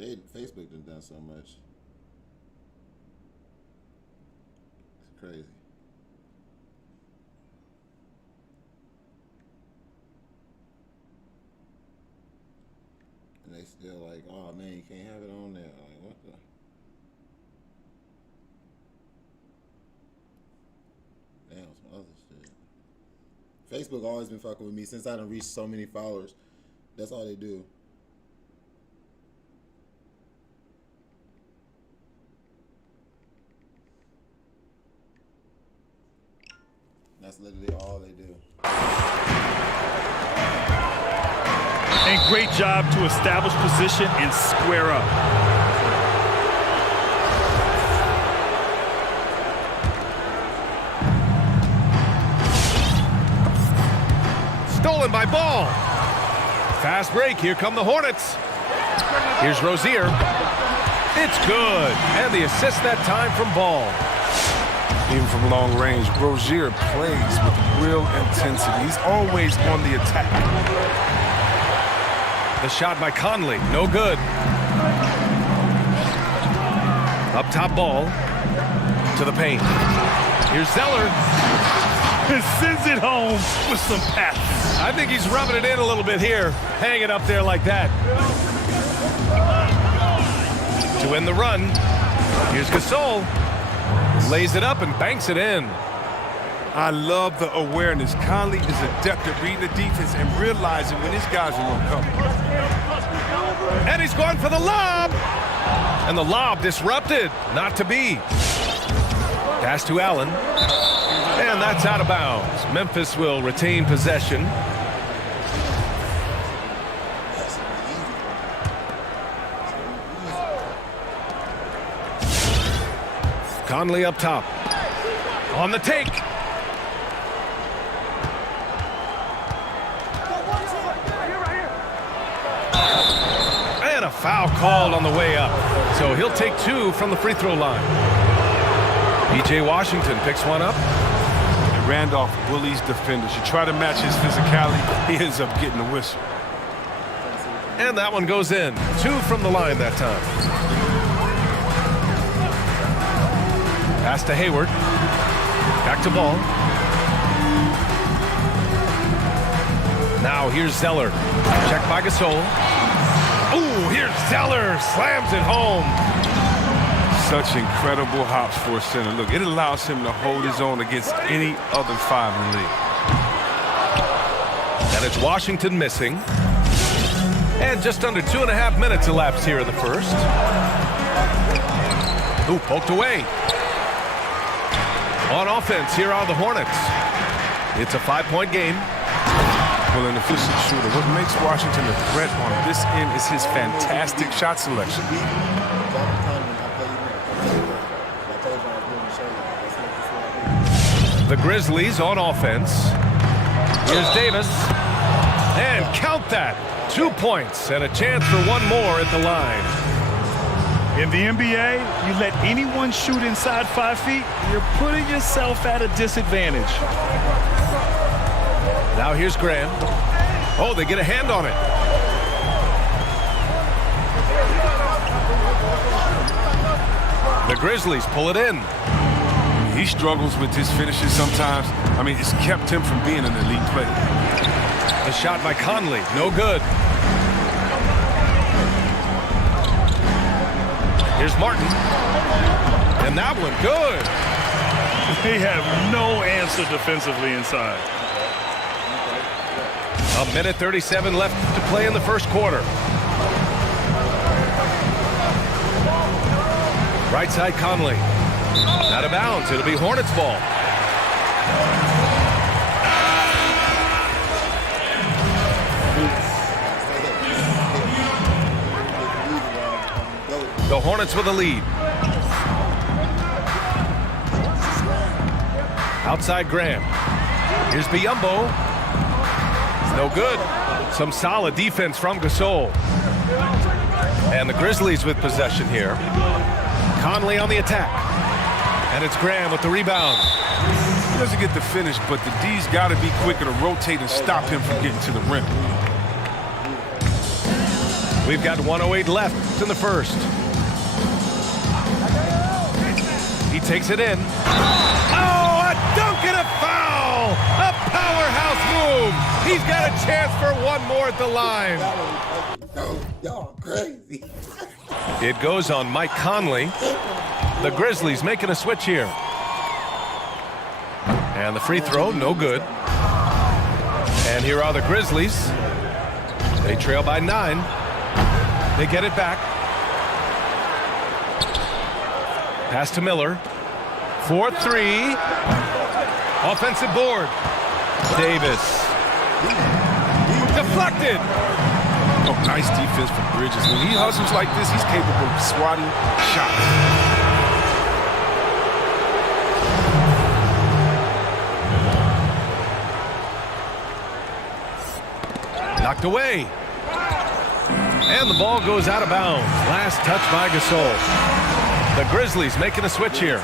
Facebook done so much. It's crazy. And they still like, oh man, you can't have it on there. Like, what the? Damn, some other shit. Facebook always been fucking with me since I done reached so many followers. That's all they do. That's literally all they do. And great job to establish position and square up. Stolen by Ball. Fast break. Here come the Hornets. Here's Rozier. It's good. And the assist that time from Ball. Even from long range, Rozier plays with real intensity. He's always on the attack. The shot by Conley, no good. Up top Ball to the paint. Here's Zeller. Sends it home with some passes. I think he's rubbing it in a little bit here. Hang it up there like that. To end the run, here's Gasol. Lays it up and banks it in. I love the awareness. Conley is adept at reading the defense and realizing when his guys are going to come. And he's going for the lob. And the lob disrupted. Not to be. Pass to Allen. And that's out of bounds. Memphis will retain possession. Conley up top. On the take. And a foul called on the way up. So he'll take two from the free throw line. P.J. Washington picks one up. And Randolph bullies defenders. You try to match his physicality, he ends up getting the whistle. And that one goes in. Two from the line that time. Pass to Hayward. Back to Ball. Now here's Zeller. Check by Gasol. Ooh, here's Zeller. Slams it home. Such incredible hops for a center. Look, it allows him to hold his own against any other five in the league. And it's Washington missing. And just under 2.5 minutes elapsed here in the first. Ooh, poked away. On offense, here are the Hornets. It's a 5-point game. Well, an efficient shooter. What makes Washington a threat on this end is his fantastic shot selection. The Grizzlies on offense. Here's Davis. And count that. 2 points and a chance for one more at the line. In the NBA, you let anyone shoot inside 5 feet, you're putting yourself at a disadvantage. Now here's Graham. Oh, they get a hand on it. The Grizzlies pull it in. He struggles with his finishes sometimes. I mean, it's kept him from being an elite player. The shot by Conley, no good. Here's Martin. And that one, good. They have no answer defensively inside. 1:37 left to play in the first quarter. Right side Conley. Out of bounds. It'll be Hornets ball. The Hornets with a lead. Outside Graham. Here's Biyombo. No good. Some solid defense from Gasol. And the Grizzlies with possession here. Conley on the attack. And it's Graham with the rebound. He doesn't get the finish, but the D's got to be quicker to rotate and stop him from getting to the rim. We've got 1:08 left in the first. He takes it in. Oh, a dunk and a foul! A powerhouse move! He's got a chance for one more at the line. Y'all crazy. It goes on Mike Conley. The Grizzlies making a switch here. And the free throw, no good. And here are the Grizzlies. They trail by 9. They get it back. Pass to Miller. 4-3. Offensive board. Davis. Deflected. Oh, nice defense from Bridges. When he hustles like this, he's capable of swatting shots. Knocked away. And the ball goes out of bounds. Last touch by Gasol. The Grizzlies making a switch here.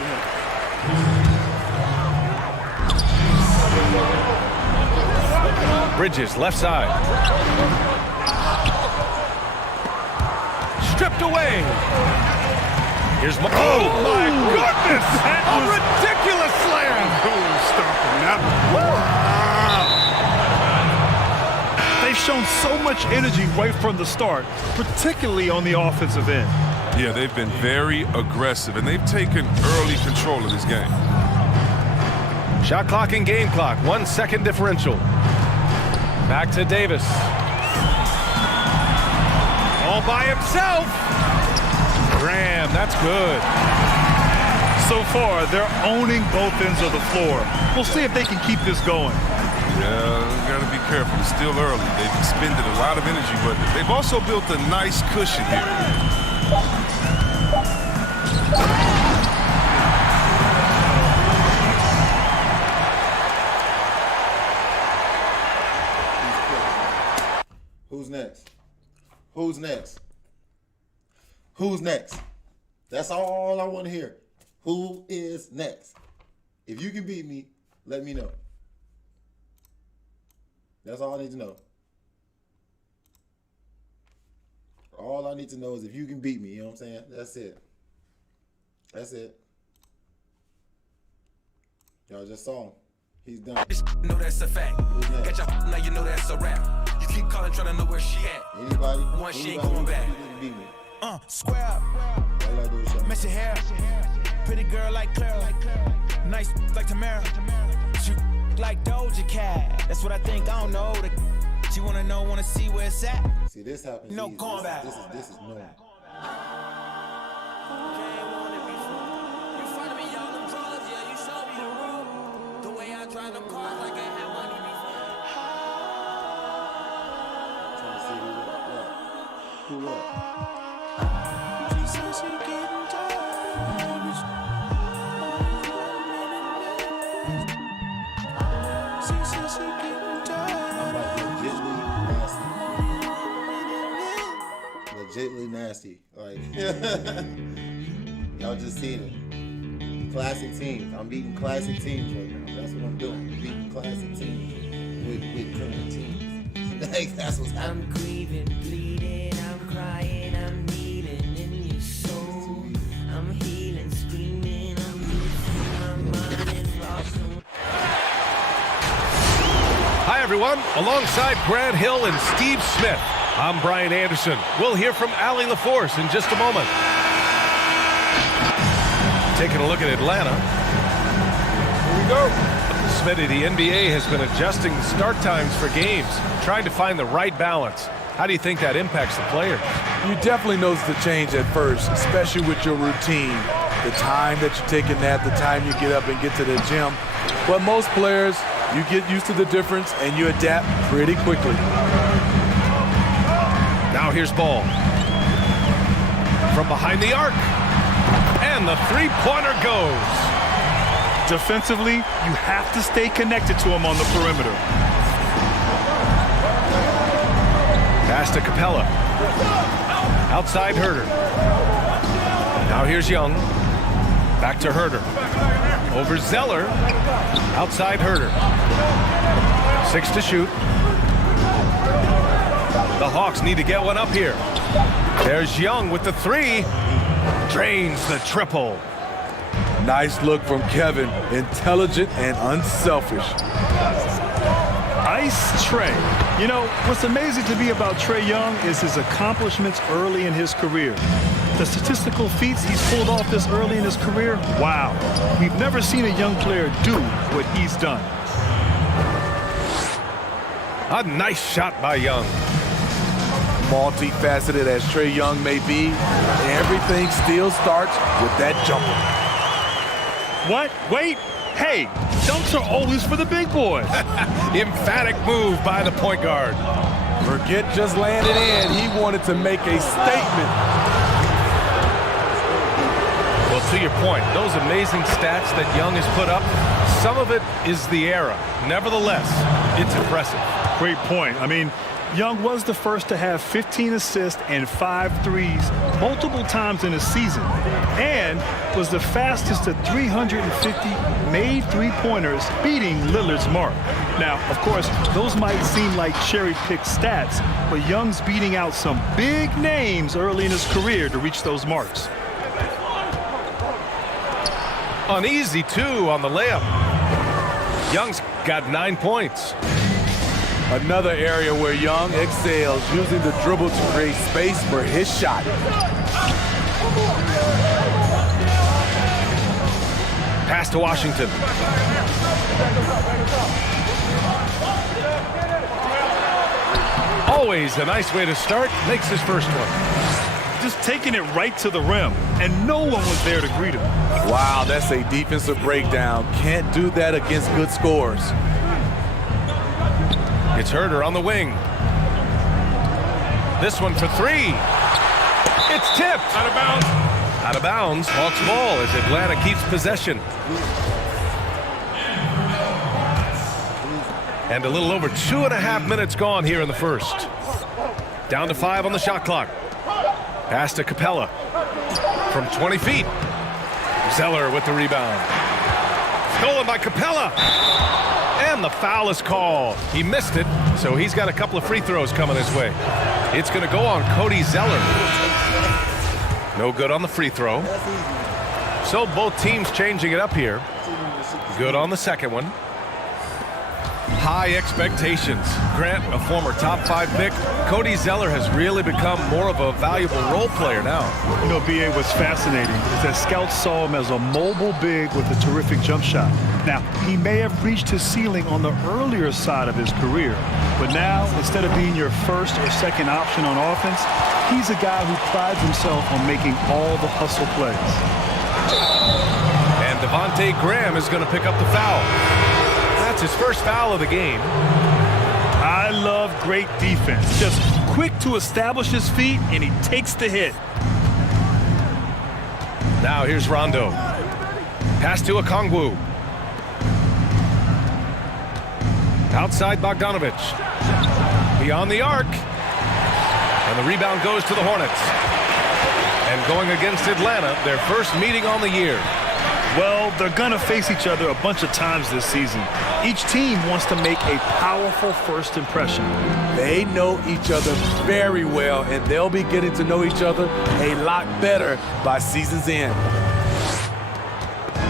Bridges, left side. Stripped away. Here's oh my goodness! A ridiculous slam! Stop him now. They've shown so much energy right from the start, particularly on the offensive end. Yeah, they've been very aggressive, and they've taken early control of this game. Shot clock and game clock, 1 second differential. Back to Davis. All by himself. Graham, that's good. So far, they're owning both ends of the floor. We'll see if they can keep this going. Yeah, you got to be careful. It's still early. They've expended a lot of energy, but they've also built a nice cushion here. Who's next? Who's next? Who's next? That's all I want to hear. Who is next? If you can beat me, let me know. That's all I need to know. All I need to know is if you can beat me, you know what I'm saying? That's it. That's it. Y'all just saw him. He's done. Know that's a fact. Got your now you know that's a rap. You keep calling trying to know where she at. Anybody? One she ain't going back. Beat me. Square up, All I do is show me. messy hair, pretty girl like Clara, nice like Tamara, she like Doja Cat. That's what I think. I don't know. She wanna see where it's at. See, this happens. No easy. combat. This is normal. Trying to see who up. Legitly nasty. Like y'all just seen it. Classic teams. I'm beating classic teams right now. That's what I'm doing. I'm beating classic teams with current teams. Like, that's what's happening. I'm grieving, bleeding, I'm crying, I'm kneeling in your soul. I'm healing, screaming, I'm losing my mind and lost. Hi, everyone. Alongside Grant Hill and Steve Smith, I'm Brian Anderson. We'll hear from Allie LaForce in just a moment. Taking a look at Atlanta. Here we go. Smitty, the NBA has been adjusting start times for games, trying to find the right balance. How do you think that impacts the players? You definitely notice the change at first, especially with your routine. The time that you take a nap, the time you get up and get to the gym. But most players, you get used to the difference and you adapt pretty quickly. Now here's Ball. From behind the arc. And the three-pointer goes. Defensively, you have to stay connected to him on the perimeter. Pass to Capella. Outside Herter. Now here's Young. Back to Herter. Over Zeller. Outside Herter. 6 to shoot. The Hawks need to get one up here. There's Young with the three. Drains the triple. Nice look from Kevin. Intelligent and unselfish. Ice Trey. You know, what's amazing to me about Trae Young is his accomplishments early in his career. The statistical feats he's pulled off this early in his career, wow. We've never seen a young player do what he's done. A nice shot by Young. Multifaceted as Trae Young may be, everything still starts with that jumper. What? Wait. Hey, dunks are always for the big boys. Emphatic move by the point guard. Forget just landing in. He wanted to make a statement. Well, to your point, those amazing stats that Young has put up, some of it is the era. Nevertheless, it's impressive. Great point. I mean, Young was the first to have 15 assists and 5 threes multiple times in a season, and was the fastest to 350 made three-pointers, beating Lillard's mark. Now, of course, those might seem like cherry-picked stats, but Young's beating out some big names early in his career to reach those marks. Uneasy, too, on the layup. Young's got 9 points. Another area where Young excels, using the dribble to create space for his shot. Pass to Washington. Always a nice way to start. Makes his first one. Just taking it right to the rim, and no one was there to greet him. Wow, that's a defensive breakdown. Can't do that against good scores. It's Herter on the wing. This one for three. It's tipped. Out of bounds. Out of bounds. Hawks ball as Atlanta keeps possession. And a little over 2.5 minutes gone here in the first. Down to 5 on the shot clock. Pass to Capella from 20 feet. Zeller with the rebound. Stolen by Capella. And the foul is called. He missed it, so he's got a couple of free throws coming his way. It's going to go on Cody Zeller. No good on the free throw. So both teams changing it up here. Good on the second one. High expectations. Grant, a former top 5 pick. Cody Zeller has really become more of a valuable role player now. You know, B.A. was fascinating is that scouts saw him as a mobile big with a terrific jump shot. Now, he may have reached his ceiling on the earlier side of his career, but now, instead of being your first or second option on offense, he's a guy who prides himself on making all the hustle plays. And Devontae Graham is going to pick up the foul. That's his first foul of the game. I love great defense. Just quick to establish his feet, and he takes the hit. Now here's Rondo. Pass to Okongwu. Outside Bogdanovich. Beyond the arc. And the rebound goes to the Hornets. And going against Atlanta, their first meeting on the year. Well, they're going to face each other a bunch of times this season. Each team wants to make a powerful first impression. They know each other very well, and they'll be getting to know each other a lot better by season's end.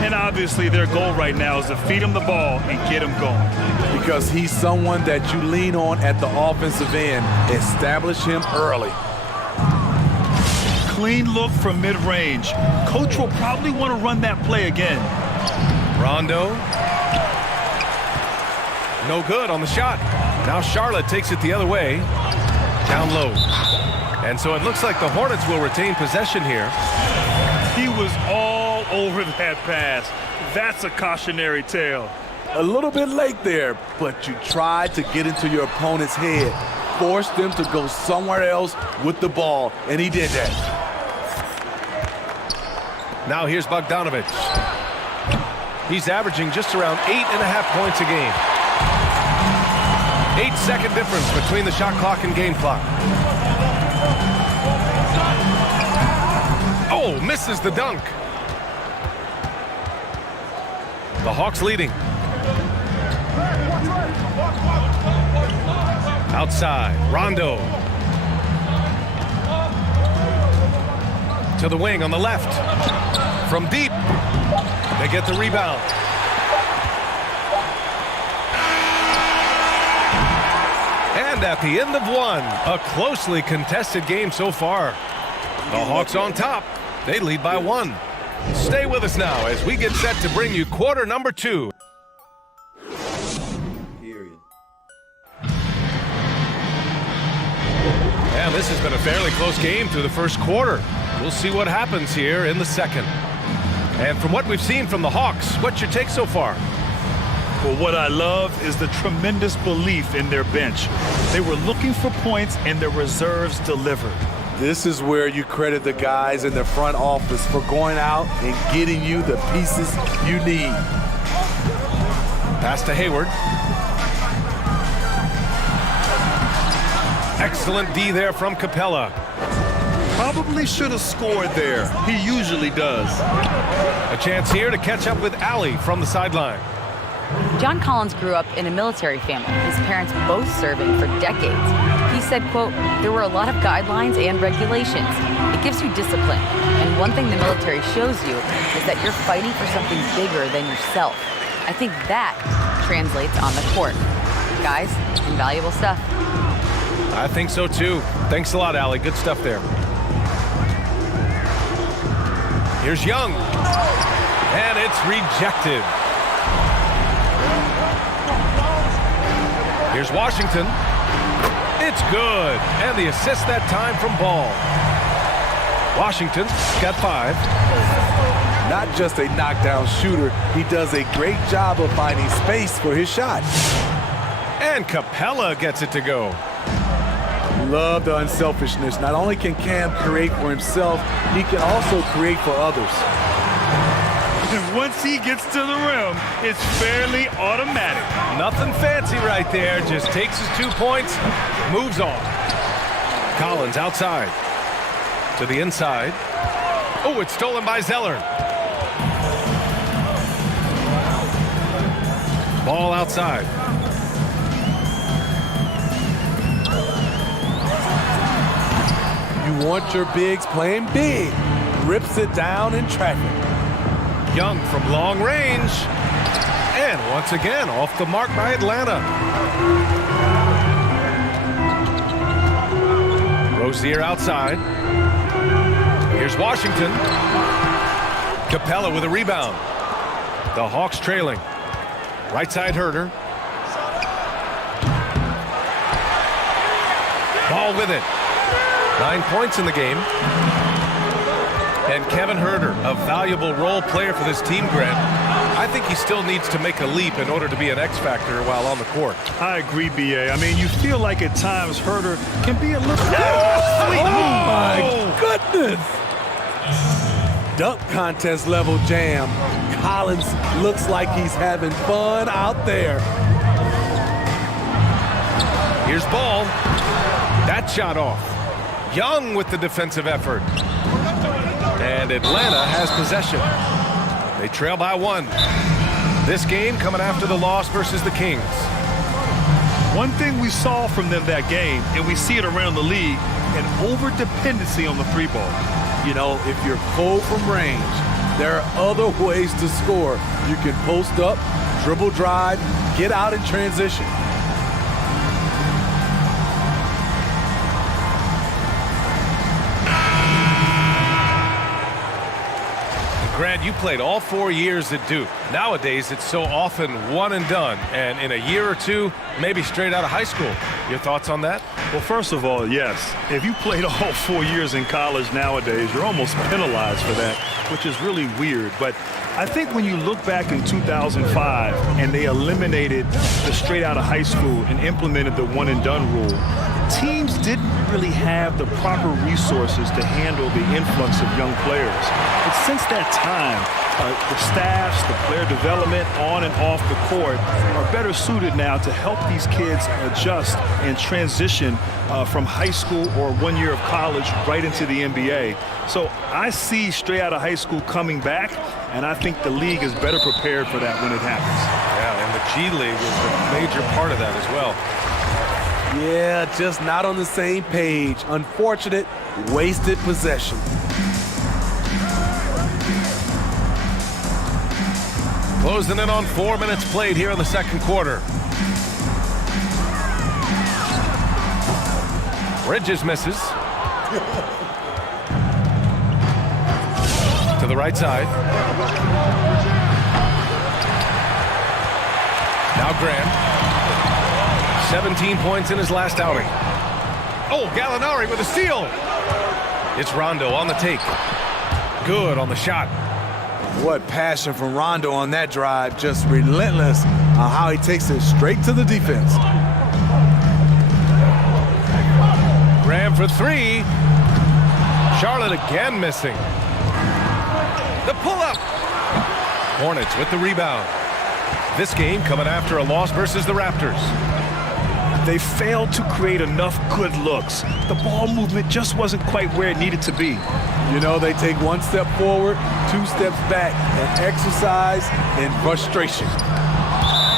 And obviously their goal right now is to feed him the ball and get him going. Because he's someone that you lean on at the offensive end. Establish him early. Clean look from mid-range. Coach will probably want to run that play again. Rondo. No good on the shot. Now Charlotte takes it the other way. Down low. And so it looks like the Hornets will retain possession here. He was all over that pass. That's a cautionary tale. A little bit late there, but you tried to get into your opponent's head. Force them to go somewhere else with the ball, and he did that. Now here's Bogdanovich. He's averaging just around 8.5 points a game. 8-second difference between the shot clock and game clock. Oh, misses the dunk. The Hawks leading. Outside, Rondo. To the wing on the left. From deep. They get the rebound. And at the end of one, a closely contested game so far. The Hawks on top. They lead by 1. Stay with us now as we get set to bring you quarter number 2. Period. And this has been a fairly close game through the first quarter. We'll see what happens here in the second. And from what we've seen from the Hawks, what's your take so far? Well, what I love is the tremendous belief in their bench. They were looking for points, and their reserves delivered. This is where you credit the guys in the front office for going out and getting you the pieces you need. Pass to Hayward. Excellent D there from Capella. Probably should have scored there. He usually does. A chance here to catch up with Allie from the sideline. John Collins grew up in a military family, his parents both serving for decades. He said, quote, "There were a lot of guidelines and regulations. It gives you discipline. And one thing the military shows you is that you're fighting for something bigger than yourself. I think that translates on the court." Guys, invaluable stuff. I think so too. Thanks a lot, Allie. Good stuff there. Here's Young. And it's rejected. Here's Washington. It's good. And the assist that time from Ball. Washington's got 5. Not just a knockdown shooter, he does a great job of finding space for his shot. And Capella gets it to go. Love the unselfishness. Not only can Cam create for himself, he can also create for others. And once he gets to the rim, it's fairly automatic. Nothing fancy right there. Just takes his 2 points, moves on. Collins outside. To the inside. Oh, it's stolen by Zeller. Ball outside. You want your bigs playing big. Rips it down in traffic. Young from long range. And once again, off the mark by Atlanta. Rozier outside. Here's Washington. Capella with a rebound. The Hawks trailing. Right side Herter. Ball with it. 9 points in the game. And Kevin Herter, a valuable role player for this team, Grant. I think he still needs to make a leap in order to be an X factor while on the court. I agree, B.A. I mean, you feel like at times Herter can be a little... Sweet my goodness! Dunk contest level jam. Collins looks like he's having fun out there. Here's Ball. That shot off. Young with the defensive effort. And Atlanta has possession. They trail by 1. This game coming after the loss versus the Kings. One thing we saw from them that game, and we see it around the league, an over-dependency on the 3-ball. You know, if you're cold from range, there are other ways to score. You can post up, dribble drive, get out in transition. Grant, you played all 4 years at Duke. Nowadays, it's so often one and done, and in a year or two, maybe straight out of high school. Your thoughts on that? Well, first of all, yes. If you played all 4 years in college nowadays, you're almost penalized for that, which is really weird. But I think when you look back in 2005 and they eliminated the straight out of high school and implemented the one and done rule, teams didn't really have the proper resources to handle the influx of young players. But since that time, the staffs, the player development on and off the court are better suited now to help these kids adjust and transition from high school or 1 year of college right into the NBA. So I see straight out of high school coming back, and I think the league is better prepared for that when it happens. Yeah, and the G League is a major part of that as well. Yeah, just not on the same page. Unfortunate, wasted possession. Closing in on 4 minutes played here in the second quarter. Bridges misses. To the right side. Now Graham. 17 points in his last outing. Oh, Gallinari with a steal. It's Rondo on the take. Good on the shot. What passion from Rondo on that drive. Just relentless on how he takes it straight to the defense. Graham for three. Charlotte again missing. The pull-up. Hornets with the rebound. This game coming after a loss versus the Raptors. They failed to create enough good looks. The ball movement just wasn't quite where it needed to be. You know, they take 1 step forward, 2 steps back, and exercise in frustration.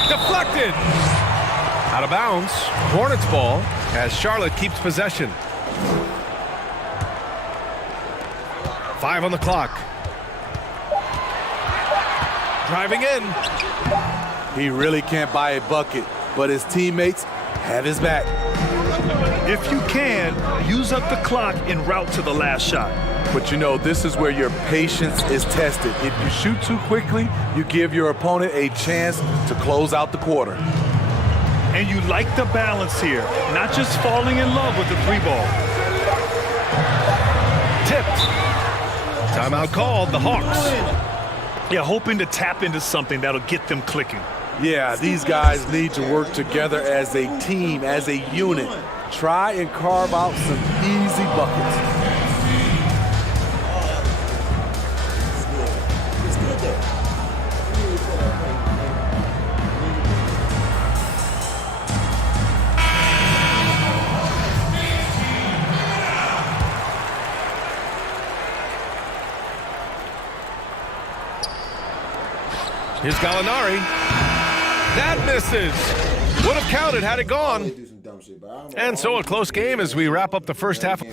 Deflected. Out of bounds. Hornets ball as Charlotte keeps possession. 5 on the clock. Driving in. He really can't buy a bucket, but his teammates have his back. If you can, use up the clock en route to the last shot. But you know, this is where your patience is tested. If you shoot too quickly, you give your opponent a chance to close out the quarter. And you like the balance here, not just falling in love with the 3-ball. Tipped. Timeout called, the Hawks. Yeah, hoping to tap into something that'll get them clicking. Yeah, these guys need to work together as a team, as a unit. Try and carve out some easy buckets. Here's Gallinari. That misses. Would have counted had it gone. And so a close game as we wrap up the first half. And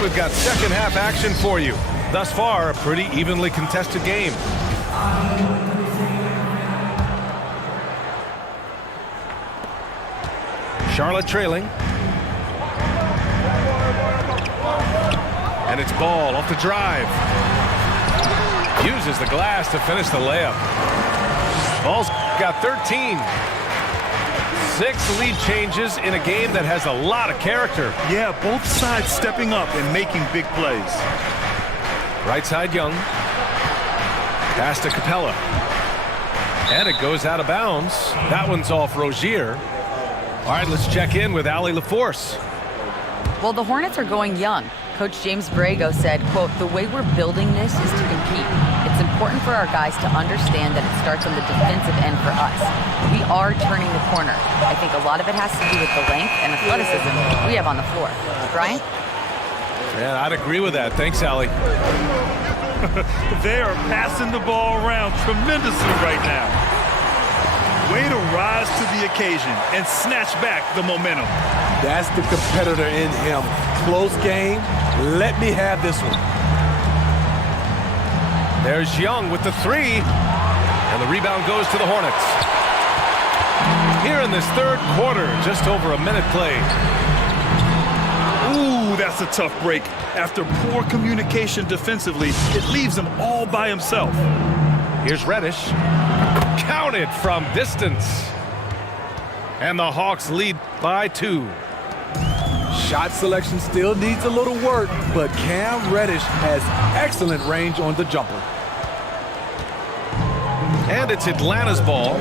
we've got second half action for you. Thus far, a pretty evenly contested game. Charlotte trailing. And it's Ball off the drive. Uses the glass to finish the layup. Ball's got 13. 6 lead changes in a game that has a lot of character. Yeah, both sides stepping up and making big plays. Right side Young. Pass to Capella. And it goes out of bounds. That one's off Rozier. All right, let's check in with Allie LaForce. Well, the Hornets are going young. Coach James Borrego said, quote, "The way we're building this is to compete. It's important for our guys to understand that it starts on the defensive end for us. We are turning the corner. I think a lot of it has to do with the length and athleticism we have on the floor." Brian? Yeah, I'd agree with that. Thanks, Allie. They are passing the ball around tremendously right now. Way to rise to the occasion and snatch back the momentum. That's the competitor in him. Close game. Let me have this one. There's Young with the 3. And the rebound goes to the Hornets. Here in this third quarter, just over a minute played. Ooh, that's a tough break. After poor communication defensively, it leaves him all by himself. Here's Reddish. Counted from distance. And the Hawks lead by 2. Shot selection still needs a little work, but Cam Reddish has excellent range on the jumper. And it's Atlanta's ball.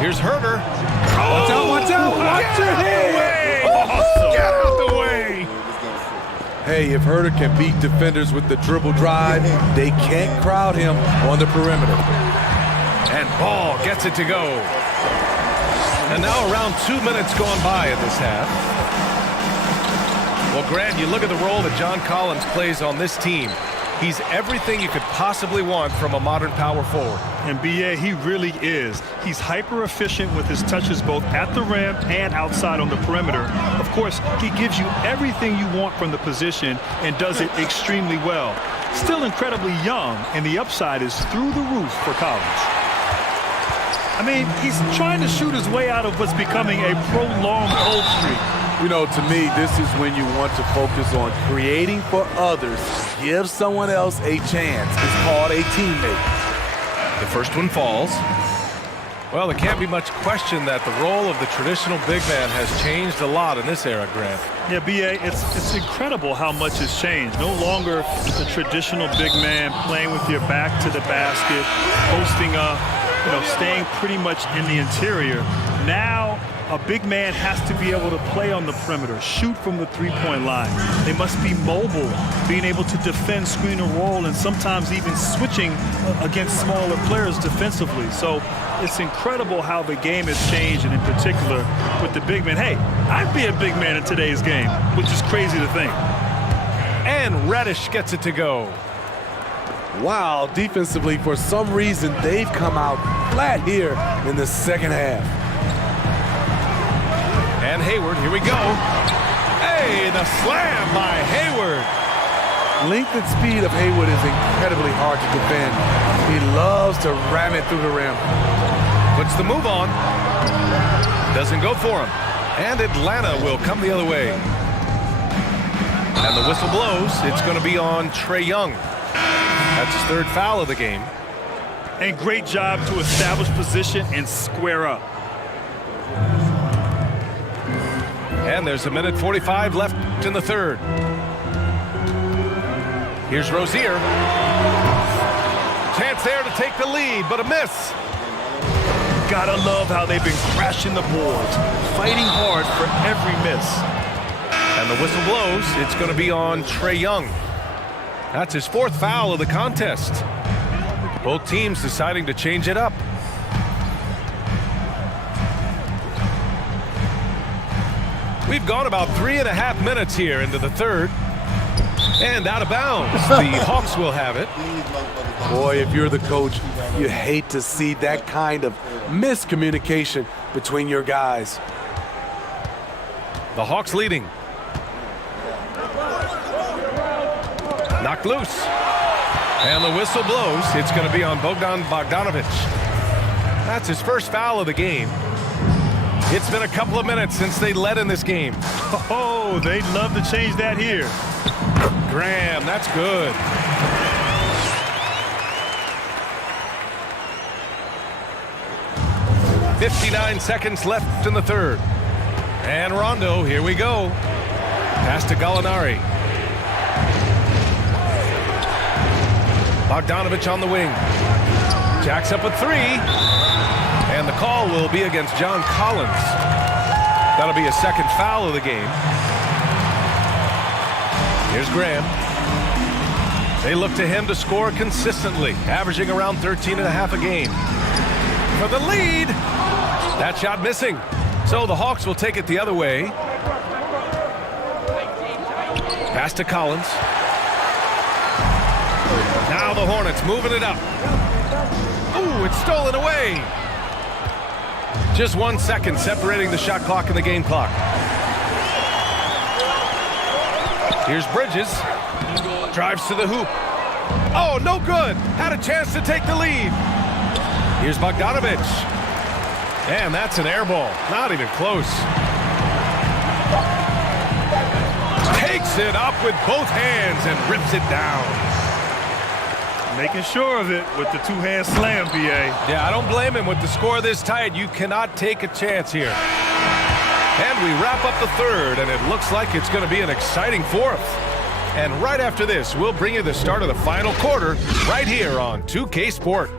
Here's Herter. Watch out, watch out, watch your head! Awesome. Get out the way! Hey, if Herter can beat defenders with the dribble drive, they can't crowd him on the perimeter. And Ball gets it to go. And now around 2 minutes gone by in this half. Well, Grant, you look at the role that John Collins plays on this team. He's everything you could possibly want from a modern power forward. And B.A., he really is. He's hyper efficient with his touches both at the rim and outside on the perimeter. Of course, he gives you everything you want from the position and does it extremely well. Still incredibly young, and the upside is through the roof for college. I mean, he's trying to shoot his way out of what's becoming a prolonged cold streak. You know, to me, this is when you want to focus on creating for others. Give someone else a chance. It's called a teammate. The first one falls. Well, there can't be much question that the role of the traditional big man has changed a lot in this era, Grant. Yeah, B.A., it's incredible how much has changed. No longer the traditional big man playing with your back to the basket, posting up, staying pretty much in the interior. Now, a big man has to be able to play on the perimeter, shoot from the three-point line. They must be mobile, being able to defend, screen, and roll, and sometimes even switching against smaller players defensively. So it's incredible how the game has changed, and in particular with the big man. Hey, I'd be a big man in today's game, which is crazy to think. And Reddish gets it to go. Wow, defensively, for some reason, they've come out flat here in the second half. And Hayward, here we go. Hey, the slam by Hayward. Length and speed of Hayward is incredibly hard to defend. He loves to ram it through the rim. Puts the move on. Doesn't go for him. And Atlanta will come the other way. And the whistle blows. It's going to be on Trae Young. That's his third foul of the game. And great job to establish position and square up. And there's a minute 45 left in the third. Here's Rozier. Chance there to take the lead, but a miss. Gotta love how they've been crashing the boards, fighting hard for every miss. And the whistle blows. It's going to be on Trae Young. That's his fourth foul of the contest. Both teams deciding to change it up. We've gone about 3.5 minutes here into the third. And out of bounds. The Hawks will have it. Boy, if you're the coach, you hate to see that kind of miscommunication between your guys. The Hawks leading. Knocked loose. And the whistle blows. It's going to be on Bogdanovic. That's his first foul of the game. It's been a couple of minutes since they led in this game. Oh, they'd love to change that here. Graham, that's good. .59 seconds left in the third. And Rondo, here we go. Pass to Gallinari. Bogdanovic on the wing. Jacks up a three. And the call will be against John Collins. That'll be a second foul of the game. Here's Graham. They look to him to score consistently, averaging around 13.5 a game. For the lead. That shot missing. So the Hawks will take it the other way. Pass to Collins. Now the Hornets moving it up. Ooh, it's stolen away. Just 1 second separating the shot clock and the game clock. Here's Bridges. Drives to the hoop. Oh, no good. Had a chance to take the lead. Here's Bogdanovic. And that's an air ball. Not even close. Takes it up with both hands and rips it down. Making sure of it with the two-hand slam, B.A. Yeah, I don't blame him with the score this tight. You cannot take a chance here. And we wrap up the third, and it looks like it's going to be an exciting fourth. And right after this, we'll bring you the start of the final quarter right here on 2K Sport.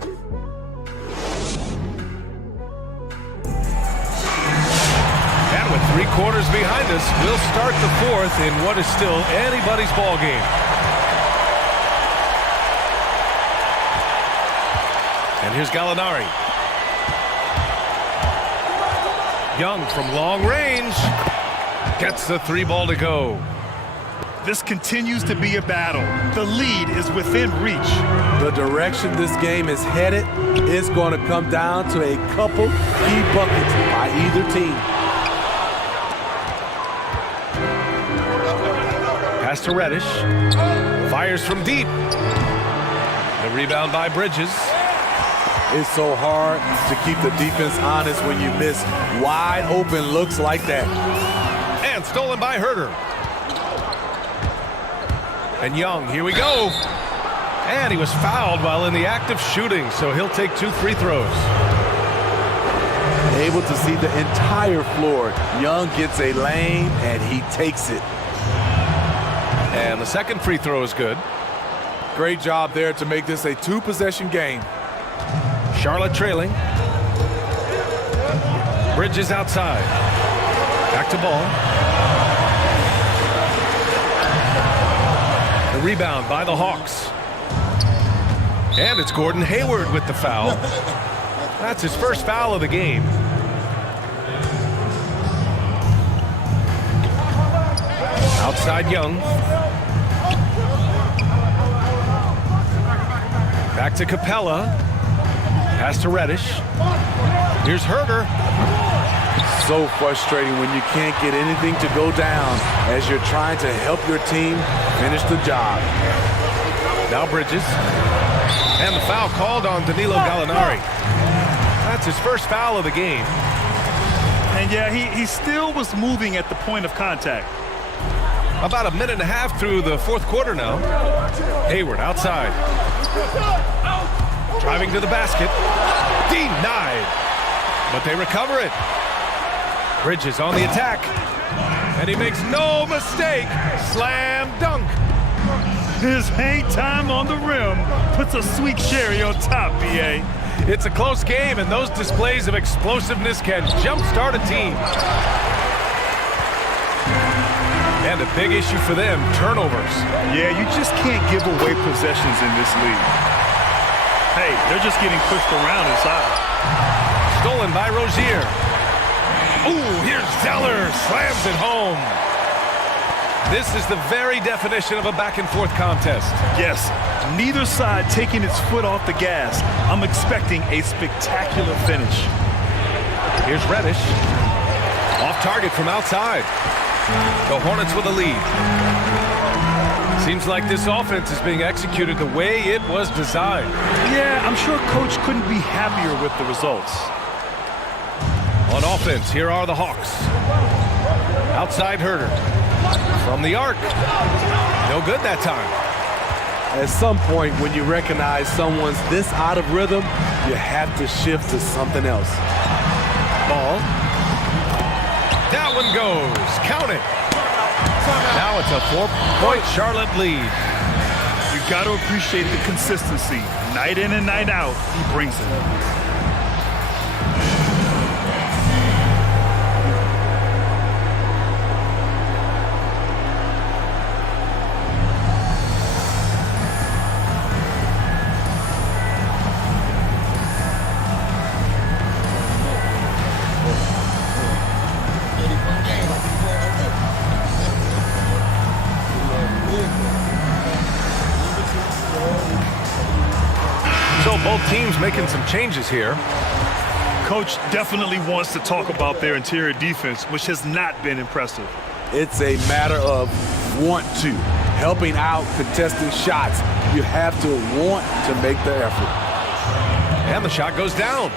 And with 3 quarters behind us, we'll start the fourth in what is still anybody's ball game. And here's Gallinari. Young from long range gets the 3 ball to go. This continues to be a battle. The lead is within reach. The direction this game is headed is going to come down to a couple key buckets by either team. Pass to Reddish. Fires from deep. The rebound by Bridges. It's so hard to keep the defense honest when you miss wide open looks like that. And stolen by Herter. And Young, here we go. And he was fouled while in the act of shooting, so he'll take 2 free throws. Able to see the entire floor. Young gets a lane, and he takes it. And the second free throw is good. Great job there to make this a 2-possession game. Charlotte trailing. Bridges outside. Back to ball. The rebound by the Hawks. And it's Gordon Hayward with the foul. That's his first foul of the game. Outside Young. Back to Capella. Pass to Reddish. Here's Herter. So frustrating when you can't get anything to go down as you're trying to help your team finish the job. Now Bridges. And the foul called on Danilo Gallinari. That's his first foul of the game. And yeah, he still was moving at the point of contact. About a minute and a half through the fourth quarter now. Hayward outside. Driving to the basket. Denied. But they recover it. Bridges on the attack. And he makes no mistake. Slam dunk. His hang time on the rim puts a sweet cherry on top, BA. It's a close game, and those displays of explosiveness can jumpstart a team. And a big issue for them, turnovers. Yeah, you just can't give away possessions in this league. Hey, they're just getting pushed around inside. Stolen by Rozier. Ooh, here's Zeller, slams it home. This is the very definition of a back-and-forth contest. Yes, neither side taking its foot off the gas. I'm expecting a spectacular finish. Here's Reddish. Off target from outside. The Hornets with a lead. Seems like this offense is being executed the way it was designed. Yeah, I'm sure Coach couldn't be happier with the results. On offense, here are the Hawks. Outside Herter. From the arc. No good that time. At some point, when you recognize someone's this out of rhythm, you have to shift to something else. Ball. That one goes. Count it. Now it's a 4-point Charlotte lead. You got to appreciate the consistency. Night in and night out, he brings it. So both teams making some changes here. Coach definitely wants to talk about their interior defense, which has not been impressive. It's a matter of want to. Helping out, contesting shots. You have to want to make the effort. And the shot goes down.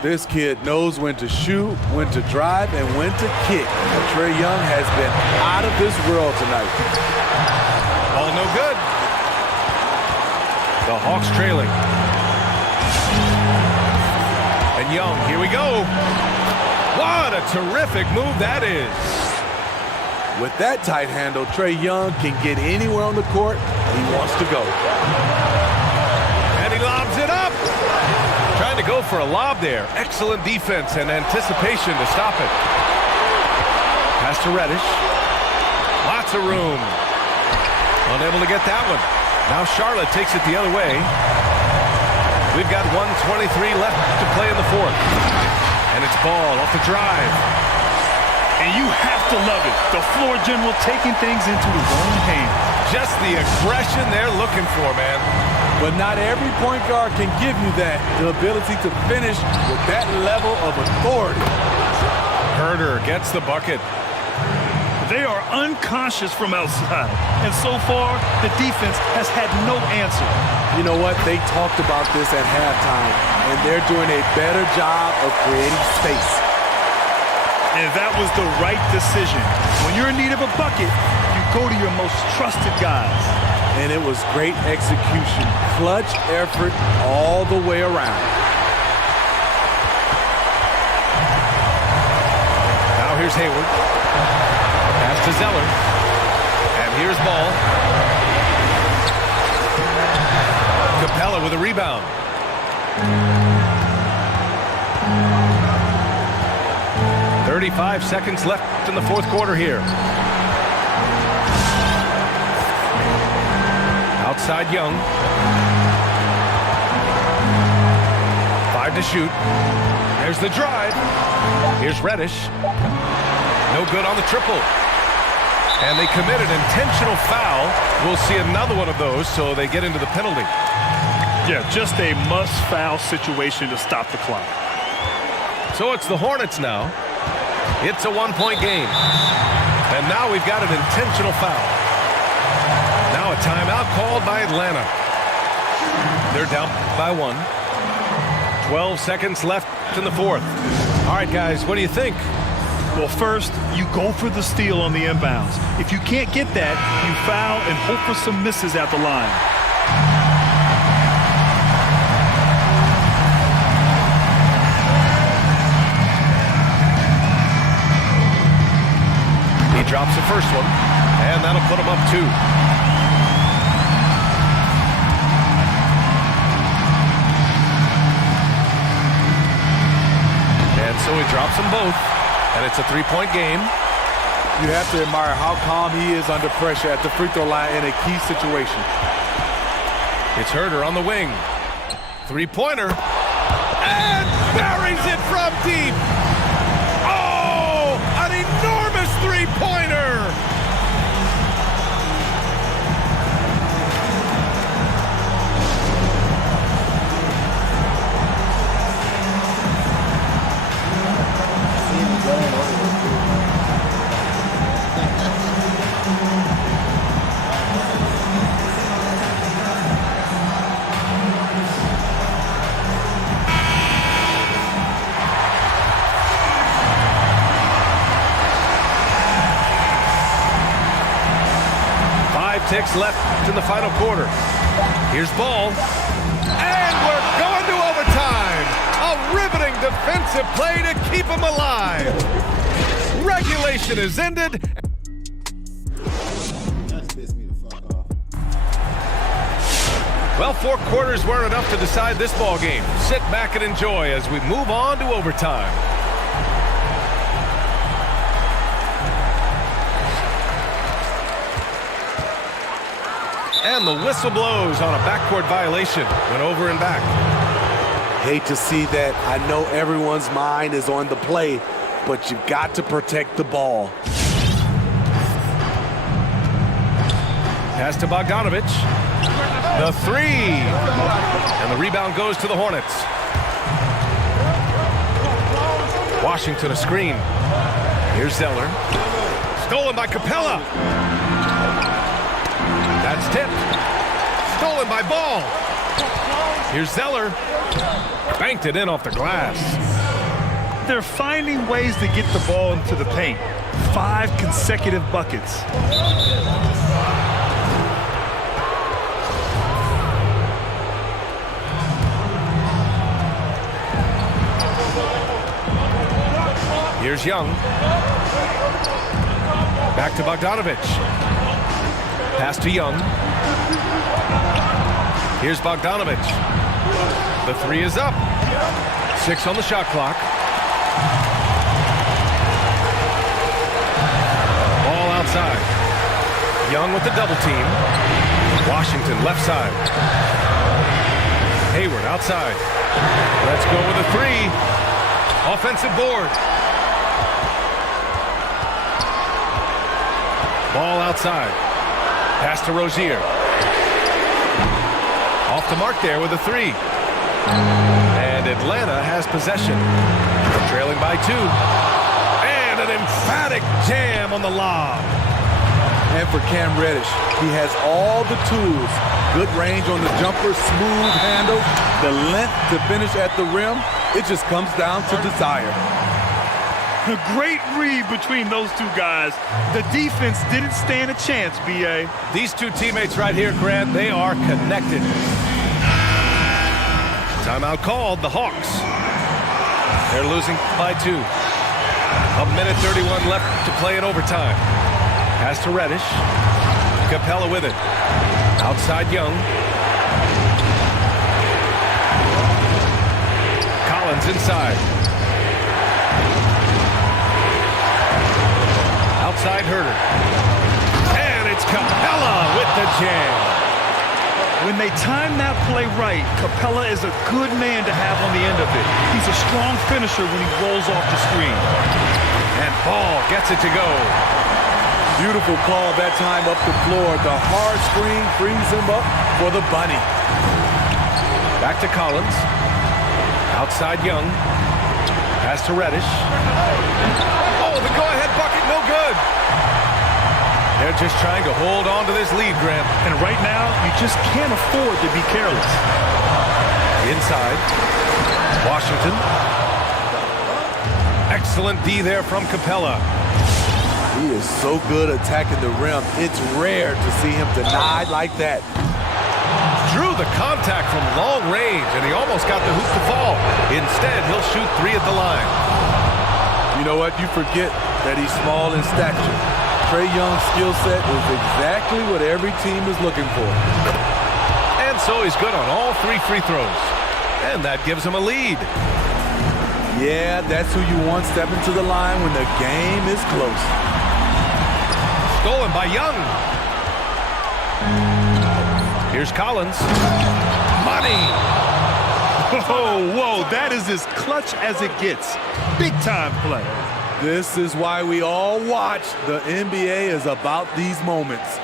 This kid knows when to shoot, when to drive, and when to kick. Trae Young has been out of this world tonight. All no good. The Hawks trailing. And Young, here we go. What a terrific move that is. With that tight handle, Trae Young can get anywhere on the court he wants to go. And he lobs it up. Trying to go for a lob there. Excellent defense and anticipation to stop it. Pass to Reddish. Lots of room. Unable to get that one. Now Charlotte takes it the other way. We've got 1:23 left to play in the fourth. And it's Ball off the drive. And you have to love it. The floor general taking things into his own hands. Just the aggression they're looking for, man. But not every point guard can give you that, the ability to finish with that level of authority. Herder gets the bucket. They are unconscious from outside. And so far, the defense has had no answer. You know what? They talked about this at halftime, and they're doing a better job of creating space. And that was the right decision. When you're in need of a bucket, you go to your most trusted guys. And it was great execution. Clutch effort all the way around. Now here's Hayward. Pass to Zeller. And here's Ball. Capella with a rebound. "35 seconds left in the fourth quarter here. Outside Young. 5 to shoot. There's the drive. Here's Reddish. No good on the triple. And they commit an intentional foul. We'll see another one of those, so they get into the penalty. Yeah, just a must-foul situation to stop the clock. So it's the Hornets now. It's a one-point game. And now we've got an intentional foul. Now a timeout called by Atlanta. They're down by 1. 12 seconds left in the fourth. All right, guys, what do you think? Well, first, you go for the steal on the inbounds. If you can't get that, you foul and hope for some misses at the line. He drops the first one, and that'll put him up 2. And so he drops them both, and it's a 3-point game. You have to admire how calm he is under pressure at the free throw line in a key situation. It's Herder on the wing. 3-pointer. And buries it from deep. Oh, an enormous 3-pointer. Ticks left in the final quarter. Here's Ball. And we're going to overtime. A riveting defensive play to keep him alive. Regulation is ended. That pissed me the fuck off. Well, 4 quarters weren't enough to decide this ball game. Sit back and enjoy as we move on to overtime. And the whistle blows on a backcourt violation. Went over and back. Hate to see that. I know everyone's mind is on the play, but you've got to protect the ball. Pass to Bogdanovich. The 3. And the rebound goes to the Hornets. Washington a screen. Here's Zeller. Stolen by Capella. That's tipped. Stolen by Ball. Here's Zeller. Banked it in off the glass. They're finding ways to get the ball into the paint. 5 consecutive buckets. Here's Young. Back to Bogdanovich. Pass to Young. Here's Bogdanovich. The 3 is up. 6 on the shot clock. Ball outside. Young with the double team. Washington left side. Hayward outside. Let's go with a 3. Offensive board. Ball outside. Pass to Rozier. Off the mark there with a three. And Atlanta has possession. Trailing by 2. And an emphatic jam on the lob. And for Cam Reddish, he has all the tools. Good range on the jumper, smooth handle, the length to finish at the rim. It just comes down to desire. A great read between those two guys. The defense didn't stand a chance, B.A. These two teammates right here, Grant, they are connected. Timeout called, the Hawks. They're losing by 2. 1:31 left to play in overtime. Pass to Reddish. Capella with it. Outside Young. Collins inside. Outside Herter. And it's Capella with the jam. When they time that play right, Capella is a good man to have on the end of it. He's a strong finisher when he rolls off the screen. And Ball gets it to go. Beautiful call that time up the floor. The hard screen frees him up for the bunny. Back to Collins. Outside Young. Pass to Reddish. Oh, the go-ahead bucket, no good. They're just trying to hold on to this lead, Grant. And right now, you just can't afford to be careless. Inside. Washington. Excellent D there from Capella. He is so good attacking the rim. It's rare to see him denied like that. Drew the contact from long range, and he almost got the hoop to fall. Instead, he'll shoot 3 at the line. You know what? You forget that he's small in stature. Trae Young's skill set is exactly what every team is looking for. And so he's good on all 3 free throws. And that gives him a lead. Yeah, that's who you want stepping to the line when the game is close. Stolen by Young. Here's Collins. Money. Whoa, that is as clutch as it gets. Big time play. This is why we all watch. The NBA is about these moments.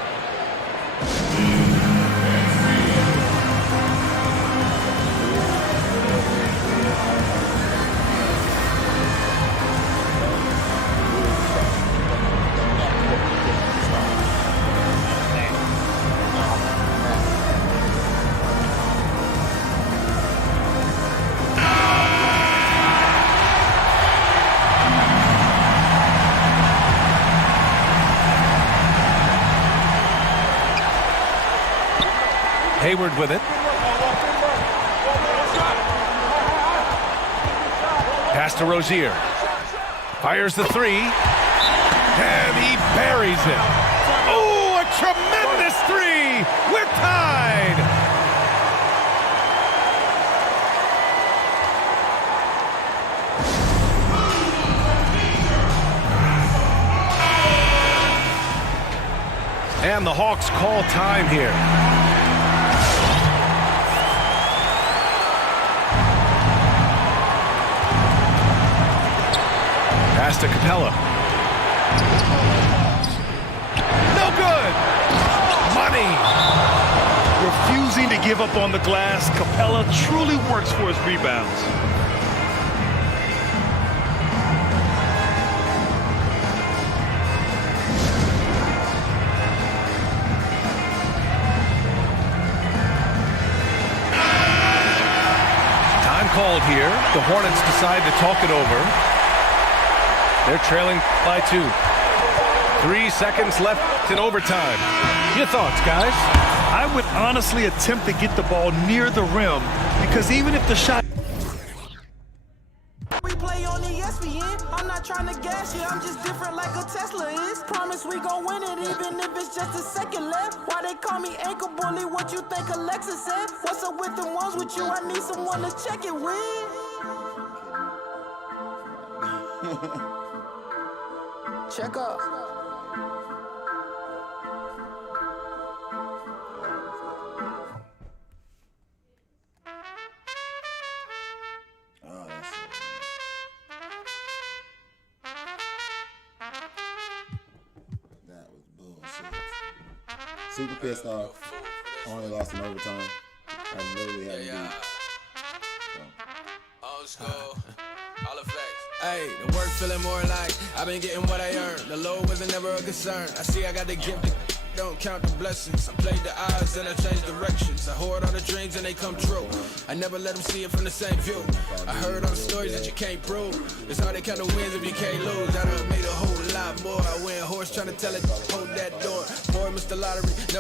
Hayward with it. Pass to Rozier. Fires the 3. And he buries it. Oh, a tremendous 3. We're tied. And the Hawks call time here. Pass to Capella. No good. Money. Refusing to give up on the glass, Capella truly works for his rebounds. Time called here. The Hornets decide to talk it over. They're trailing by 2. 3 seconds left in overtime. Your thoughts, guys? I would honestly attempt to get the ball near the rim because even if the shot... Replay on ESPN. I'm not trying to gas you. I'm just different like a Tesla is. Promise we gon' win it even if it's just a second left. Why they call me ankle bully? What you think Alexa said? What's up with them ones with you? I need someone to check it with. Check up. Oh, that's that was bull. Super pissed off. Only lost in overtime. I literally had to beat. Old school. All the facts. Hey, the work feeling more like I've been getting what I earned. The load wasn't never a concern. I see I got the gift. Don't count the blessings. I played the odds and I changed directions. I hoard all the dreams and they come true. I never let them see it from the same view. I heard all the stories that you can't prove. It's hard to count the wins if you can't lose. I done made a whole lot more. I went horse trying to tell it, hold that door. Boy, Mr. Lottery.